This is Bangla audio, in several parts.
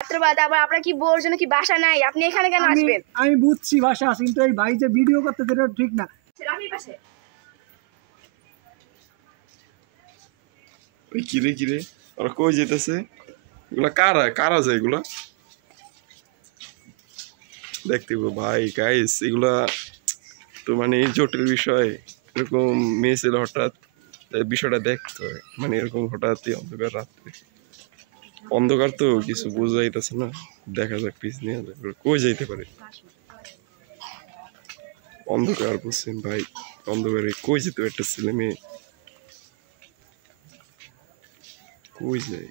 রাত্রবাদ আবার আপনার কি বোর জন্য কি বাসা নাই? আপনি এখানে কেন আসবেন? আমি বুঝছি বাসা আছে, কিন্তু এই ভাই যে ভিডিও করতে এটা ঠিক না। রাফির পাশে ওই কিরে কিরে ওরা কই যেতেছে? এগুলা কারা কারা যায় এগুলা? দেখতে ভাই গাইস, এগুলা তো মানে জটিল বিষয়। এরকম মেয়ে ছেলে হঠাৎ বিষয়টা দেখতে হয়, মানে এরকম হঠাৎই অন্ধকার রাত্রে, অন্ধকার তো কিছু বোঝা যাইতেছে না। দেখা যাক পিছ নিয়ে কই যাইতে পারে। অন্ধকার বুঝছেন ভাই, অন্ধকারে কই যেত একটা ছেলে মেয়ে, কই যায়?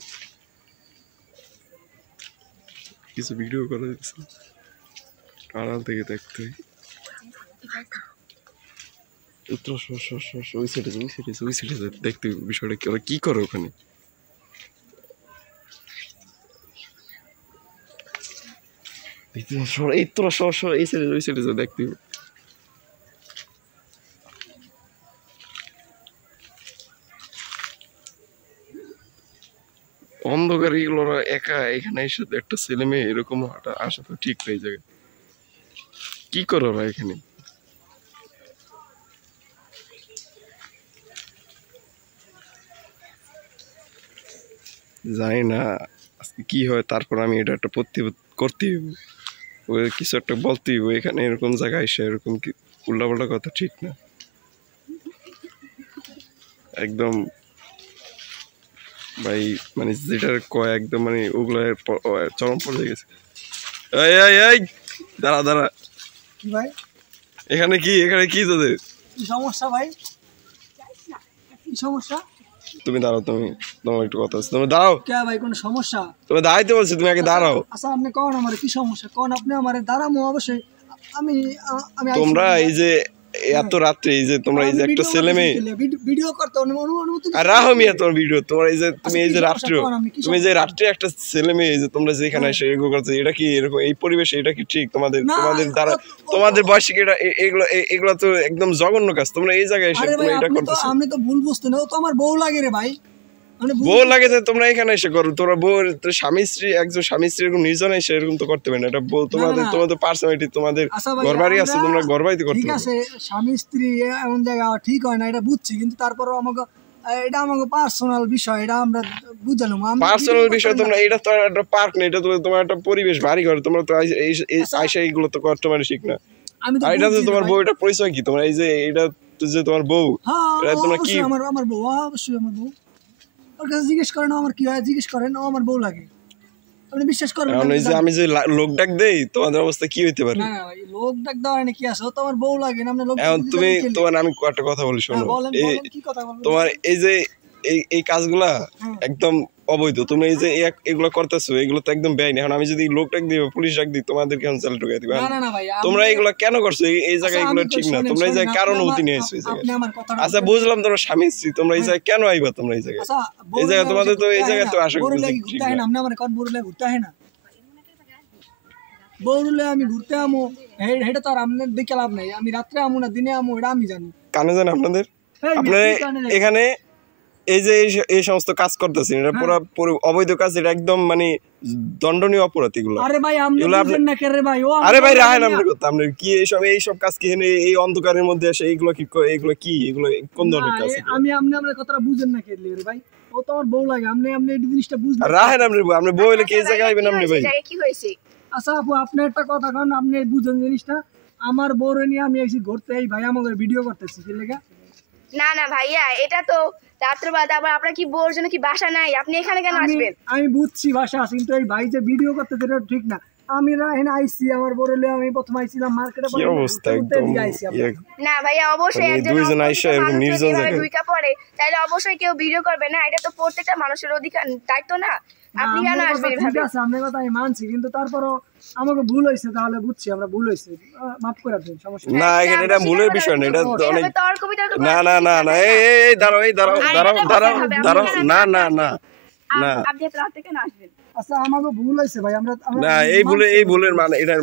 কিছু ভিডিও করা যাচ্ছে, আড়াল থেকে দেখতে হয়। ওই সাইডে দেখতে বিষয়টা কি, ওরা কি করে ওখানে? এই তোরা সর এই সাইডে ওই সাইডে দেখতে অন্ধকার। এগুলো একা এখানে এসে একটা ছেলে মেয়ে এরকম আসা তো ঠিক নেই। জায়গায় কি করো ওরা এখানে? জানি না আজকে কি হয়, তারপর আমি এটা একটা প্রতিবাদ করতেই ওই কিছু একটা বলতেই। এখানে এরকম জায়গায় এসে এরকম কি উল্টাপাল্টা কথা ঠিক না একদম ভাই। মানে যেটা কয় একদম মানে ওগুলো চরম পড়ে গেছে। এই দাঁড়া দাঁড়া, ভাই এখানে কি তোদের সমস্যা? ভাই কি সমস্যা? তুমি দাঁড়াও, তোমার একটু কথা আছে, তুমি দাঁড়াও। কে ভাই কোনো সমস্যা? তুমি দাঁড়াইতে বলছি, তুমি আগে দাঁড়াও। আচ্ছা আপনি কোন আমার কি সমস্যা কোন? আপনি আমার দাঁড়ামো অবশ্যই। আমি আমি তোমরা এই যে এত রাত্রে এই যে তোমরা এই যে একটা ছেলে মেয়ে ভিডিও করতে অনুমতি আর রাহো মিয়া তোমার ভিডিও, তোমার এই যে তুমি এই যে রাত্রে তুমি যে রাত্রে একটা ছেলে মেয়ে এই যে তোমরা যেখানে এসে এরকম করছো, এটা কি এরকম এই পরিবেশে এটা কি ঠিক? তোমাদের দ্বারা তোমাদের বয়সী এটা এগুলো তো একদম জঘন্য কাজ। তোমরা এই জায়গায় এসে তোমরা এটা করতেছো। আমি তো ভুল বুঝতে না, ও তো আমার বউ লাগে রে ভাই। বউ লাগে যে তোমরা এখানে এসে করো, তোমরা বউ স্বামী স্ত্রী একজন স্বামী স্ত্রী এরকম নির্জনে এসে এরকম তো করতে পারে না। এটা তোমাদের পার্সোনালিটি, তোমাদের ঘর বাড়ি আছে, তোমরা ঘর বাড়িতে করতে পারো। ঠিক আছে স্বামী স্ত্রী এমন জায়গা ঠিক হয় না, এটা বুঝছি, কিন্তু তারপরও আমাকে এটা আমাকে পার্সোনাল বিষয়, এটা আমরা বুঝলাম। পার্সোনাল বিষয় তোমরা, এটা তো একটা পার্ক না, এটা তো তোমার একটা পরিবেশ বাড়ি ঘর। তোমরা তো আইসা এইগুলো তো করতে পারে ঠিক না। আর এটা তো তোমার বউ, এটা পরিচয় কি তোমার? এই যে এটা যে তোমার বউ, এটা তোমরা কি? আমার বউ, অবশ্যই আমার বউ। ওর কাছে জিজ্ঞেস করেন আমার কি হয়, জিজ্ঞেস করেন, ও আমার বউ লাগে। আপনি বিশ্বাস করবেন না? আমি যে লোক ডাক দেই, তোমাদের অবস্থা কি হইতে পারে? না ভাই, লোক ডাক দেওয়া কি আছে? ও তো আমার বউ লাগে না। আপনি লোক তুমি তোমার আমি একটা কথা বলি শোনো, কি কথা বলবেন? তোমার এই যে এই কাজগুলা একদম অবৈধ। তুমি এই যে এগুলো করতেছো, এগুলো তো একদম বেআইনি। এখন আমি যদি লোক ডাক দিই, পুলিশ ডাক দিই, তোমাদের কেন চাল ঢুকাই দিবে? তোমরা এগুলো কেন করছো? এই জায়গায় এগুলো ঠিক না। তোমরা এই জায়গায় কারণ অনুমতি নিয়ে আসছো এই জায়গায়। আচ্ছা বুঝলাম তোমরা স্বামী স্ত্রী, তোমরা এই জায়গায় কেন আইবা? তোমরা এই জায়গায় এই জায়গায় তোমাদের তো এই জায়গায় তো আসা ঘুরতে হয় না। আপনি আমার কোন বউরলে ঘুরতে হয় না? বউরলে আমি ঘুরতে আমো, হেটা তো আর আপনার দেখে লাভ নাই। আমি রাত্রে আমো না দিনে আমো, এটা আমি জানি। কানে জান আপনাদের এখানে এই যে এই সমস্ত কাজ করতেছেন, এটা পুরো অবৈধ কাজ। এটা একদম মানে দণ্ডনীয় অপরাধ এগুলো। আরে ভাই আপনি বুঝেন না কে রে ভাই? ও আরে ভাই রাহেন আপনার কথা। আপনি কি এইসব কাজ কি এই অন্ধকারের মধ্যে এসে এইগুলো কি এগুলো কোন ধরনের কাজ? আপনি আমার কথাটা বুঝেন না কে রে ভাই? ও তো আমার বউ লাগে। আপনি এই জিনিসটা বুঝবেন। রাহেন আপনি বউ হলে কি এই জায়গায় আইবেন আপনি ভাই? কি হয়েছে? আচ্ছা আপু, আপনি একটা কথা কারণ আপনি বুঝেন জিনিসটা। আমার বউরে নিয়ে আমি এসে ঘুরতে, এই ভাই আমাকে ভিডিও করতেছি কি লেগা? না না ভাইয়া, এটা তো রাত্রবাদ আবার আপনার কি বোর জন্য কি বাসা নাই? আপনি এখানে কেন আসবেন? আমি বুঝছি বাসা আছে, কিন্তু এই ভাই যে ভিডিও করতেছে এটা ঠিক না। আমি এখানে আইছি আমার বউরে, আমি প্রথম আইছিলাম মার্কেটে। কি অবস্থা একদম। না ভাইয়া, অবশ্যই একজন দুইজন আইসা এরকম নির্জন জায়গায় ঢুকা পড়ে, তাইলে অবশ্যই কেউ ভিডিও করবে না। এটা তো প্রত্যেকটা মানুষের অধিকার, দায়িত্ব না? আপনি কেন আসবেন? ঠিক আছে আপনার কথা আমি মানছি, কিন্তু তারপরও আমাকে ভুল হয়েছে। তাহলে বুঝছি আমরা ভুল হয়েছে, মাফ করে দেন, সমস্যা না। এখানে এটা ভুলের বিষয় না, এটা অনেক না এই দাঁড়াও না আপনি রাতে কেন আসবেন? আচ্ছা আমাকে ভুল হয়েছে ভাই। আমরা না এই ভুলের মানে এটা